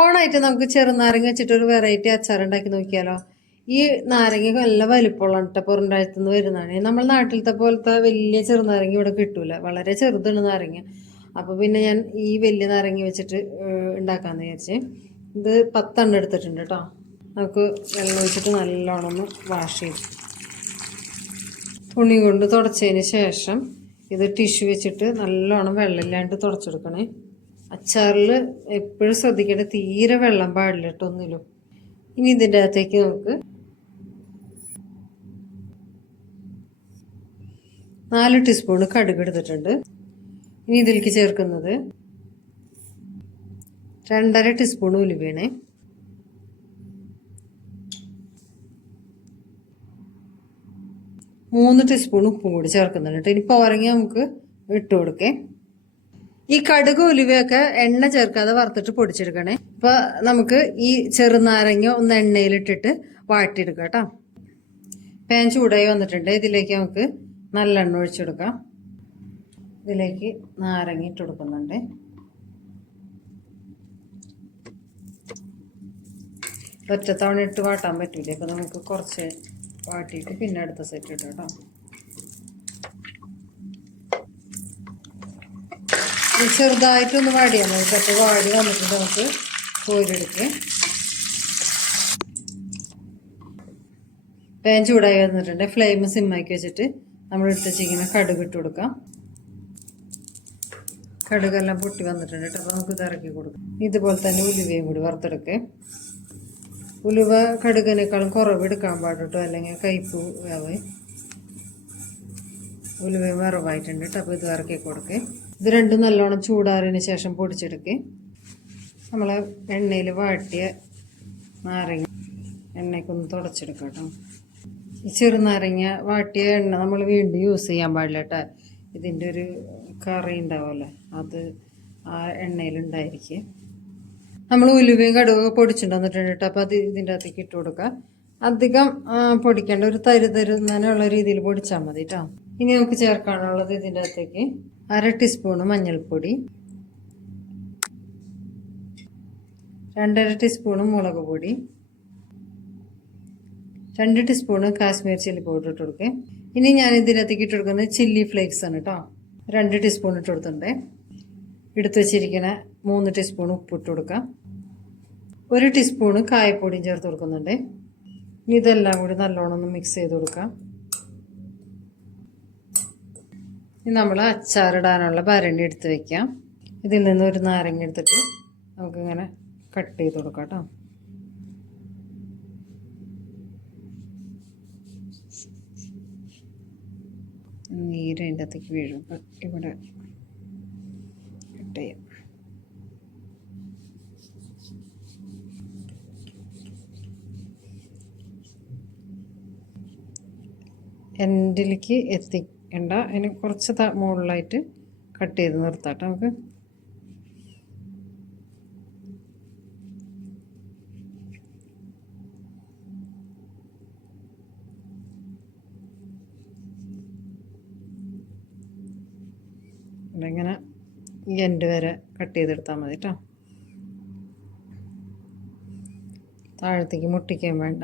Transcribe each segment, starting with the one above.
ഓണായിട്ട് നമുക്ക് ചെറുനാരങ്ങ വെച്ചിട്ടൊരു വെറൈറ്റി അച്ചാർ ഉണ്ടാക്കി നോക്കിയാലോ. ഈ നാരങ്ങ നല്ല വലിപ്പമുള്ള പുറണ്ടാഴത്തു നിന്ന് വരുന്നതാണ്. നമ്മൾ നാട്ടിലത്തെ പോലത്തെ വലിയ ചെറുനാരങ്ങ ഇവിടെ കിട്ടൂല, വളരെ ചെറുതാണ് നാരങ്ങ. അപ്പോൾ പിന്നെ ഞാൻ ഈ വലിയ നാരങ്ങ വെച്ചിട്ട് ഉണ്ടാക്കാമെന്ന് വിചാരിച്ച് ഇത് 10 എടുത്തിട്ടുണ്ട് കേട്ടോ. നമുക്ക് വെള്ളം ഒഴിച്ചിട്ട് നല്ലോണം ഒന്ന് വാഷ് ചെയ്ത് തുണി കൊണ്ട് തുടച്ചതിന് ശേഷം ഇത് ടിഷ്യൂ വെച്ചിട്ട് നല്ലോണം വെള്ളമില്ലാണ്ട് തുടച്ചെടുക്കണേ. അച്ചാറിൽ എപ്പോഴും ശ്രദ്ധിക്കേണ്ടത് തീരെ വെള്ളം പാടില്ല കേട്ടോ ഒന്നിലും. ഇനി ഇതിൻ്റെ അകത്തേക്ക് നമുക്ക് 4 ടീസ്പൂൺ കടുക് എടുത്തിട്ടുണ്ട്. ഇനി ഇതിലേക്ക് ചേർക്കുന്നത് 2.5 ടീസ്പൂൺ ഉലുവയാണ്, 3 ടീസ്പൂൺ ഉപ്പും കൂടി ചേർക്കുന്നുണ്ട്. ഇനി പോരെങ്കിൽ നമുക്ക് ഇട്ട് കൊടുക്കേ. ഈ കടുക് ഉലുവയൊക്കെ എണ്ണ ചേർക്കാതെ വറുത്തിട്ട് പൊടിച്ചെടുക്കണേ. അപ്പോൾ നമുക്ക് ഈ ചെറുനാരങ്ങ ഒന്ന് എണ്ണയിലിട്ടിട്ട് വാട്ടിയെടുക്കാം കേട്ടോ. പാൻ ചൂടായി വന്നിട്ടുണ്ട്. ഇതിലേക്ക് നമുക്ക് നല്ലെണ്ണ ഒഴിച്ചെടുക്കാം. ഇതിലേക്ക് നാരങ്ങ ഇട്ട് കൊടുക്കുന്നുണ്ട്. ഒറ്റത്തവണ ഇട്ട് വാട്ടാൻ പറ്റില്ല. അപ്പോൾ നമുക്ക് കുറച്ച് വാട്ടിയിട്ട് പിന്നെ അടുത്ത സെറ്റ് ഇട്ട് കേട്ടോ. ചെറുതായിട്ടൊന്ന് വാടിയാൽ മതി. അപ്പോൾ വാടി വന്നിട്ട് നമുക്ക് കോരിയെടുക്കുക. പാൻ ചൂടായി വന്നിട്ടുണ്ട്. ഫ്ലെയിം സിമ്മാക്കി വെച്ചിട്ട് നമ്മൾ എടുത്ത് വെച്ചിരിക്കുന്ന കടുക് ഇട്ട് കൊടുക്കാം. കടുകെല്ലാം പൊട്ടി വന്നിട്ടുണ്ട് കേട്ടോ. അപ്പോൾ നമുക്ക് ഇത് ഇറക്കി കൊടുക്കാം. ഇതുപോലെ തന്നെ ഉലുവയും കൂടി വറുത്തെടുക്കുക. ഉലുവ കടുകിനേക്കാളും കുറവ് എടുക്കാൻ പാടിട്ടോ, അല്ലെങ്കിൽ കയ്പ് ആവേ. ഉലുവയും വറവായിട്ടുണ്ട് കേട്ടോ. അപ്പോൾ ഇത് ഇറക്കി കൊടുക്കുക. ഇത് രണ്ടും നല്ലോണം ചൂടാറിന് ശേഷം പൊടിച്ചെടുക്കുക. നമ്മൾ എണ്ണയിൽ വാട്ടിയ നാരങ്ങ എണ്ണയ്ക്കൊന്ന് തുടച്ചെടുക്കാം കേട്ടോ. ഈ ചെറുനാരങ്ങ വാട്ടിയ എണ്ണ നമ്മൾ വീണ്ടും യൂസ് ചെയ്യാൻ പാടില്ല കേട്ടോ. ഇതിൻ്റെ ഒരു കറി ഉണ്ടാവുമല്ലോ, അത് ആ എണ്ണയിലുണ്ടായിരിക്കുക. നമ്മൾ ഉലുവയും കടുകൊക്കെ പൊടിച്ചിട്ടുണ്ടെന്നിട്ടുണ്ട് കേട്ടോ. അപ്പോൾ അത് ഇതിൻ്റെ അകത്തേക്ക് ഇട്ട് കൊടുക്കുക. അധികം പൊടിക്കേണ്ട, ഒരു തരുന്നതിനുള്ള രീതിയിൽ പൊടിച്ചാൽ മതി കേട്ടോ. ഇനി നമുക്ക് ചേർക്കാനുള്ളത് ഇതിൻ്റെ അകത്തേക്ക് 1/2 ടീസ്പൂണ് മഞ്ഞൾപ്പൊടി, 2.5 ടീസ്പൂണ് മുളക് പൊടി, 2 ടീസ്പൂണ് കാശ്മീർ ചില്ലി പൗഡർ ഇട്ട് കൊടുക്കുക. ഇനി ഞാൻ ഇതിനകത്തേക്ക് ഇട്ട് കൊടുക്കുന്നത് ചില്ലി ഫ്ലേക്സ് ആണ് കേട്ടോ. 2 ടീസ്പൂൺ ഇട്ട് കൊടുത്തിട്ടുണ്ട്. എടുത്തു വെച്ചിരിക്കുന്ന 3 ടീസ്പൂൺ ഉപ്പ് ഇട്ട് കൊടുക്കാം. 1 ടീസ്പൂണ് കായപ്പൊടിയും ചേർത്ത് കൊടുക്കുന്നുണ്ട്. ഇനി ഇതെല്ലാം കൂടി നല്ലോണം ഒന്ന് മിക്സ് ചെയ്ത് കൊടുക്കാം. ഇനി നമ്മൾ അച്ചാറിടാനുള്ള ഭരണി എടുത്ത് വയ്ക്കാം. ഇതിൽ നിന്ന് ഒരു നാരങ്ങ എടുത്തിട്ട് നമുക്കിങ്ങനെ കട്ട് ചെയ്ത് കൊടുക്കാം കേട്ടോ. നീര് അതിൻ്റെ അകത്തേക്ക് വീഴും. ഇവിടെ കട്ട് ചെയ്യാം. എൻഡിലേക്ക് എത്തിക്കണ്ട, അതിന് കുറച്ച് മുകളിലായിട്ട് കട്ട് ചെയ്ത് നിർത്താം കേട്ടോ. നമുക്ക് ഇങ്ങനെ ഈ എൻഡ് വരെ കട്ട് ചെയ്തെടുത്താൽ മതി കേട്ടോ. താഴത്തേക്ക് മുട്ടിക്കാൻ വേണ്ട.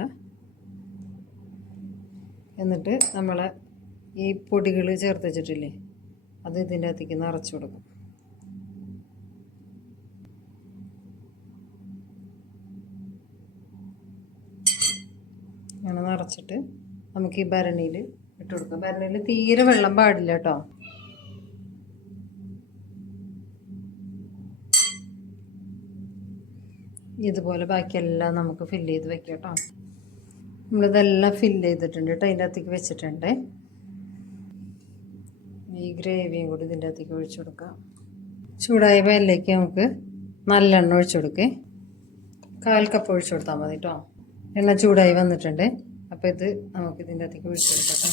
എന്നിട്ട് നമ്മൾ ഈ പൊടികൾ ചേർത്ത് വെച്ചിട്ടില്ലേ, അത് ഇതിൻ്റെ അകത്തേക്ക് നിറച്ച് കൊടുക്കും. അങ്ങനെ നിറച്ചിട്ട് നമുക്ക് ഈ ഭരണിയിൽ ഇട്ട് കൊടുക്കാം. ഭരണിയിൽ തീരെ വെള്ളം പാടില്ല കേട്ടോ. ഇതുപോലെ ബാക്കിയെല്ലാം നമുക്ക് ഫില്ല് ചെയ്ത് വെക്കാം കേട്ടോ. നമ്മളിതെല്ലാം ഫില്ല് ചെയ്തിട്ടുണ്ട് കേട്ടോ. അതിൻ്റെ അകത്തേക്ക് വെച്ചിട്ടുണ്ട്. ഈ ഗ്രേവിയും കൂടി ഇതിൻ്റെ അകത്തേക്ക് ഒഴിച്ചു കൊടുക്കാം. ചൂടായ പാനിലേക്ക് നമുക്ക് നല്ലെണ്ണ ഒഴിച്ചു കൊടുക്കേ. 1/4 കപ്പ് ഒഴിച്ചു കൊടുത്താൽ മതി കേട്ടോ. എണ്ണ ചൂടായി വന്നിട്ടുണ്ട്. അപ്പോൾ ഇത് നമുക്ക് ഇതിൻ്റെ അകത്തേക്ക് ഒഴിച്ചു കൊടുക്കാം കേട്ടോ.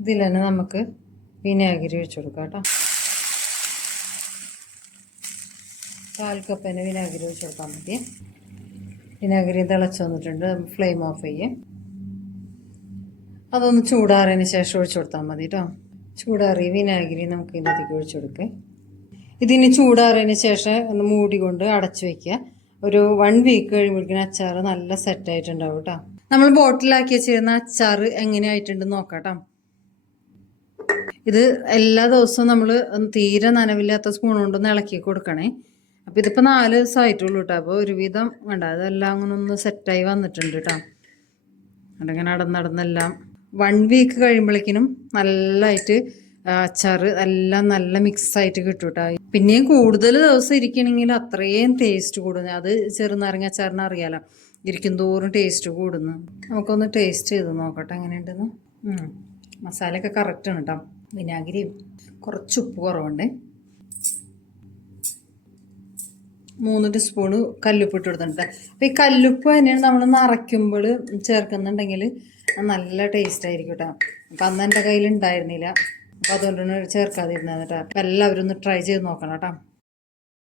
ഇതിൽ തന്നെ നമുക്ക് വിനാഗിരി ഒഴിച്ചു കൊടുക്കാം കേട്ടോ. 1/4 കപ്പ് തന്നെ വിനാഗിരി ഒഴിച്ചു കൊടുത്താൽ മതി. വിനാഗിരി തിളച്ച് വന്നിട്ടുണ്ട്. ഫ്ലെയിം ഓഫ് ചെയ്യേ. അതൊന്ന് ചൂടാറിയതിന് ശേഷം ഒഴിച്ചു കൊടുത്താൽ മതി കേട്ടോ. ചൂടാറിയ വിനാഗിരി നമുക്ക് ഇതിനകത്തേക്ക് ഒഴിച്ചു കൊടുക്കുക. ഇതിന് ചൂടാറിയതിന് ശേഷം ഒന്ന് മൂടി കൊണ്ട് അടച്ചു വെക്കുക. ഒരു 1 വീക്ക് കഴിയുമ്പോഴേക്കും അച്ചാർ നല്ല സെറ്റായിട്ടുണ്ടാവും കേട്ടോ. നമ്മൾ ബോട്ടിലാക്കി വെച്ചിരുന്ന അച്ചാർ എങ്ങനെയായിട്ടുണ്ടെന്ന് നോക്കാം കേട്ടോ. ഇത് എല്ലാ ദിവസവും നമ്മൾ തീരെ നനവില്ലാത്ത സ്പൂൺ കൊണ്ടൊന്ന് ഇളക്കി കൊടുക്കണേ. അപ്പോൾ ഇതിപ്പോൾ 4 ദിവസമായിട്ടുള്ളൂ കേട്ടോ. അപ്പോൾ ഒരുവിധം വേണ്ട അതെല്ലാം അങ്ങനെ ഒന്ന് സെറ്റായി വന്നിട്ടുണ്ട് കേട്ടോ. അതിങ്ങനെ നടന്നെല്ലാം 1 വീക്ക് കഴിയുമ്പോഴേക്കിനും നല്ലതായിട്ട് അച്ചാർ എല്ലാം നല്ല മിക്സായിട്ട് കിട്ടും കേട്ടോ. പിന്നെയും കൂടുതൽ ദിവസം ഇരിക്കണമെങ്കിൽ അത്രയും ടേസ്റ്റ് കൂടുന്നു. അത് ചെറുനാരങ്ങ അച്ചാറിന് അറിയാലോ, ഇരിക്കും തോറും ടേസ്റ്റ് കൂടുന്നു. നമുക്കൊന്ന് ടേസ്റ്റ് ചെയ്ത് നോക്കട്ടെ എങ്ങനെയുണ്ടെന്ന്. മസാലയൊക്കെ കറക്റ്റാണ് കേട്ടോ. വിനാഗിരി കുറച്ച് ഉപ്പ് കുറവുണ്ട്. 3 ടീസ്പൂണ് കല്ലുപ്പ് ഇട്ട് കൊടുത്തിട്ടുണ്ട്. അപ്പോൾ ഈ കല്ലുപ്പ് തന്നെയാണ് നമ്മൾ നിറയ്ക്കുമ്പോൾ ചേർക്കുന്നുണ്ടെങ്കിൽ നല്ല ടേസ്റ്റ് ആയിരിക്കും കേട്ടോ. അപ്പം അന്ന് എൻ്റെ കയ്യിൽ ഉണ്ടായിരുന്നില്ല, അപ്പോൾ അതുകൊണ്ടാണ് ചേർക്കാതിരുന്നത് കേട്ടോ. അപ്പം എല്ലാവരും ഒന്ന് ട്രൈ ചെയ്ത് നോക്കണം കേട്ടോ.